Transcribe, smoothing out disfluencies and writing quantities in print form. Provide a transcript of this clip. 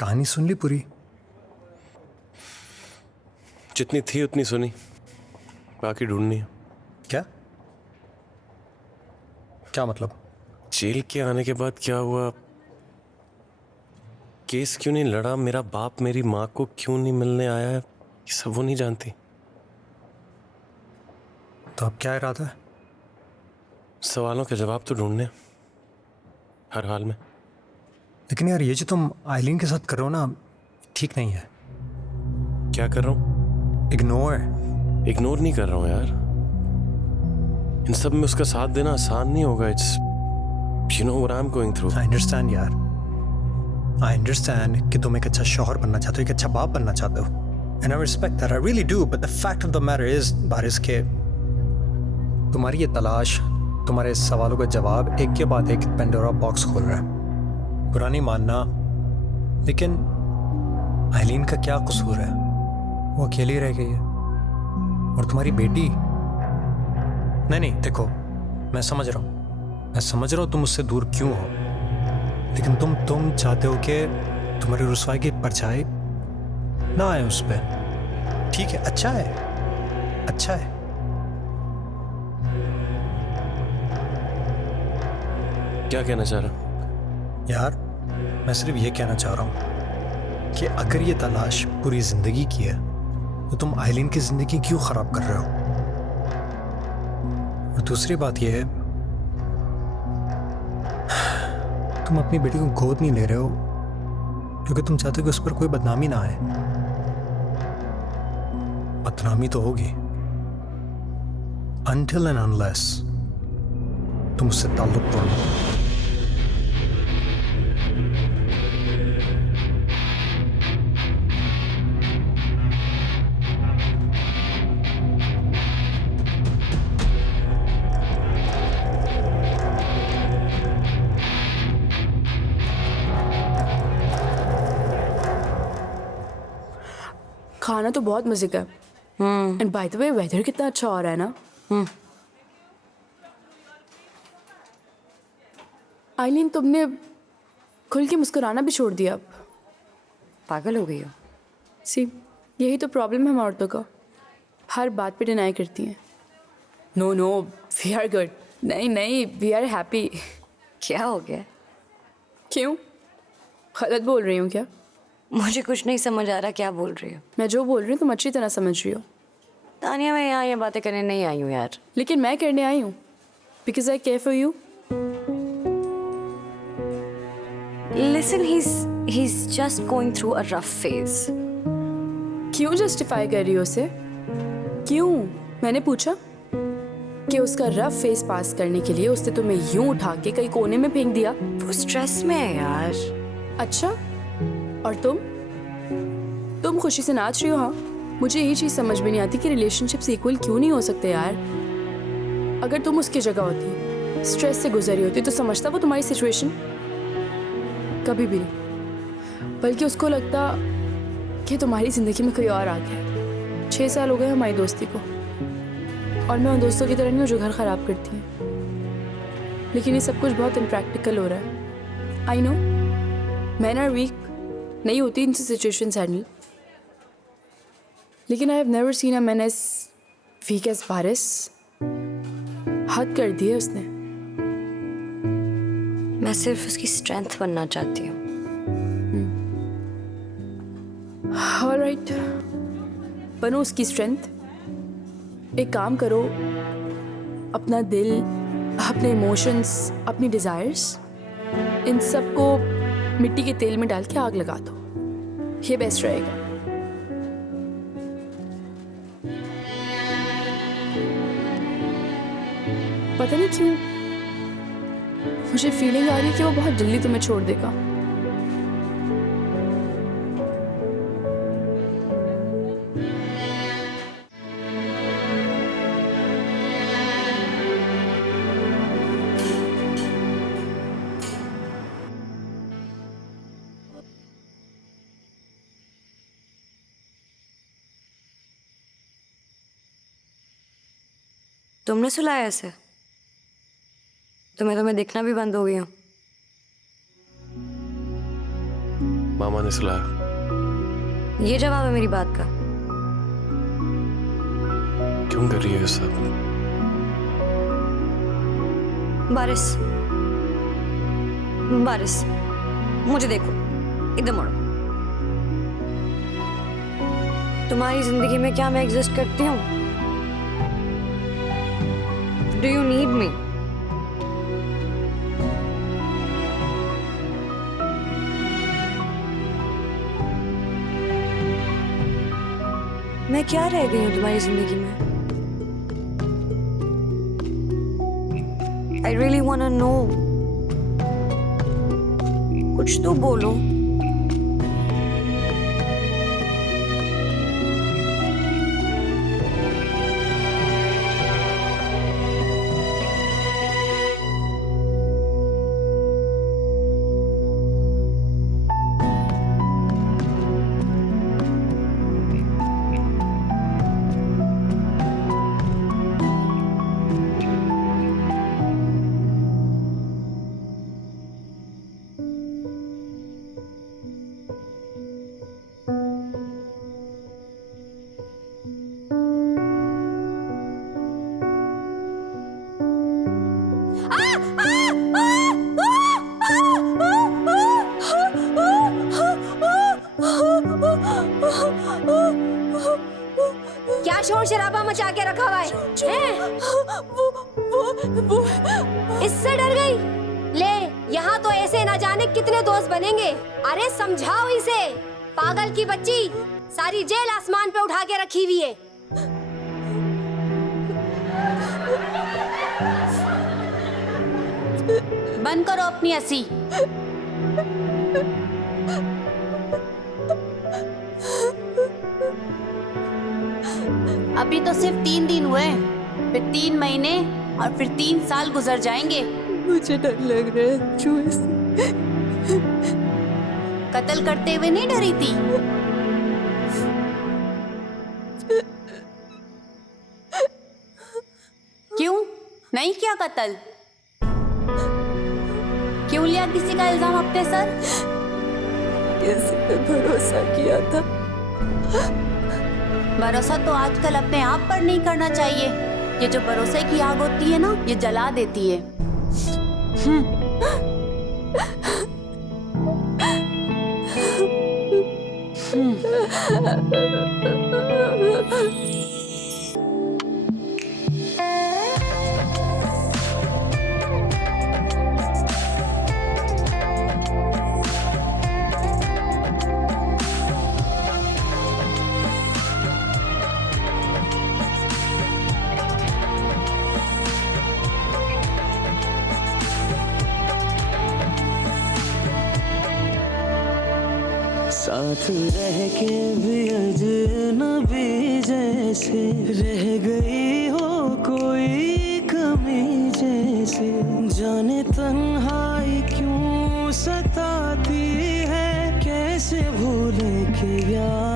कहानी सुन ली पूरी? जितनी थी उतनी सुनी, बाकी ढूंढनी है। क्या क्या मतलब? जेल के आने के बाद क्या हुआ, केस क्यों नहीं लड़ा, मेरा बाप मेरी माँ को क्यों नहीं मिलने आया है, ये सब वो नहीं जानती। तो अब क्या इरादा है? सवालों के जवाब तो ढूंढने हर हाल में। लेकिन यार ये जो तुम आइलीन के साथ कर रहे हो ना, ठीक नहीं है। क्या कर रहा हूँ? इग्नोर नहीं कर रहा हूँ यार। इन सब में उसका साथ देना आसान नहीं होगा। It's you know what I am going through. I understand यार, आई अंडरस्टैंड कि तुम एक अच्छा शौहर बनना चाहते हो, एक अच्छा बाप बनना चाहते हो, and I respect that, I really do. But the fact of the matter is बारिश के तुम्हारी ये तलाश, तुम्हारे सवालों का जवाब एक के बाद एक पेंडोरा बॉक्स खोल रहा है। बुरा नहीं मानना, लेकिन आइलीन का क्या कसूर है? वो अकेली रह गई है, और तुम्हारी बेटी। नहीं देखो, मैं समझ रहा हूँ तुम उससे दूर क्यों हो, लेकिन तुम चाहते हो कि तुम्हारी रुसवाई की परछाई ना आए उस पर। ठीक है, अच्छा है। क्या कहना चाह रहा? यार मैं सिर्फ ये कहना चाह रहा हूँ कि अगर ये तलाश पूरी जिंदगी की है, तो तुम आइलीन की जिंदगी क्यों खराब कर रहे हो? और दूसरी बात यह है, तुम अपनी बेटी को गोद नहीं ले रहे हो क्योंकि तुम चाहते हो कि उस पर कोई बदनामी ना आए। बदनामी तो होगी until and unless तुम उससे ताल्लुक तोड़ लो। खाना तो बहुत मजे का है। And by the way weather कितना अच्छा हो रहा है ना। आइलीन, तुमने खुल के मुस्कुराना भी छोड़ दिया अब। पागल हो गई हो? सी, यही तो प्रॉब्लम है हम औरतों का, हर बात पे डिनाई करती हैं। No we are good. नहीं वी आर हैप्पी। क्या हो गया? क्यों, गलत बोल रही हूँ क्या? मुझे कुछ नहीं समझ आ रहा, क्या बोल रही हो? मैं जो बोल रही हूँ तुम अच्छी तरह समझ रही हो। तानिया, मैं यहाँ ये बातें करने नहीं आई हूँ यार। लेकिन मैं करने आई हूँ, because I care for you. Listen, he's just going through a rough phase. क्यों जस्टिफाई कर रही हो उसे? क्यों? मैंने पूछा कि उसका रफ फेस पास करने के लिए उसने तुम्हें यूं उठा के कई कोने में फेंक दिया। वो स्ट्रेस में है यार। अच्छा, और तुम खुशी से नाच रही हो। हाँ, मुझे यही चीज समझ में नहीं आती कि रिलेशनशिप्स इक्वल क्यों नहीं हो सकते यार। अगर तुम उसकी जगह होती, स्ट्रेस से गुजरी होती, तो समझता वो तुम्हारी सिचुएशन? कभी भी नहीं। बल्कि उसको लगता कि तुम्हारी जिंदगी में कोई और आ गया। 6 साल हो गए हमारी दोस्ती को, और मैं उन दोस्तों की तरह नहीं हूँ जो घर खराब करती हैं। लेकिन ये सब कुछ बहुत इम्प्रैक्टिकल हो रहा है। I know man are weak, नहीं होती इनसे सिचुएशंस हैंडल, लेकिन I have never seen a man as weak as बारिश। हद कर दी है उसने। मैं सिर्फ उसकी स्ट्रेंथ बनना चाहती हूँ। ऑलराइट, बनो उसकी स्ट्रेंथ। एक काम करो, अपना दिल, अपने इमोशंस, अपनी डिज़ायर्स, इन सब को मिट्टी के तेल में डाल के आग लगा दो। ये बेस्ट रहेगा। पता नहीं क्यों मुझे फीलिंग आ रही है कि वो बहुत जल्दी तुम्हें छोड़ देगा। तुमने सुलाया ऐसे? तुम्हें दिखना भी बंद हो गई हो। मामा ने सुलाया। ये जवाब है मेरी बात का? क्यों कर रही है ये सब? बारिश, बारिश, मुझे देखो, इधर मुड़ो। तुम्हारी जिंदगी में क्या मैं एग्जिस्ट करती हूँ? Do you need me? मैं क्या रह गई हूँ तुम्हारी जिंदगी में? I really wanna know. कुछ तो बोलो। क्या शोर शराबा मचा के रखा हुआ है? वो इससे डर गई? ले, यहाँ तो ऐसे ना जाने कितने दोस्त बनेंगे। अरे समझाओ इसे, पागल की बच्ची, सारी जेल आसमान पे उठा के रखी हुई है। बंद करो अपनी हंसी। अभी तो सिर्फ 3 दिन हुए, फिर 3 महीने और फिर 3 साल गुजर जाएंगे। मुझे डर लग रहा है चूहे से। कत्ल करते हुए नहीं डरी थी? क्यों नहीं किया कत्ल? क्यों लिया किसी का इल्जाम अपने सर? किसी पे भरोसा किया था। भरोसा तो आजकल अपने आप पर नहीं करना चाहिए। ये जो भरोसे की आग होती है ना, ये जला देती है। साथ रह के भी अजनबी जैसे रह गई हो कोई कमी जैसे। जाने तन्हाई क्यों सताती है, कैसे भूले के यार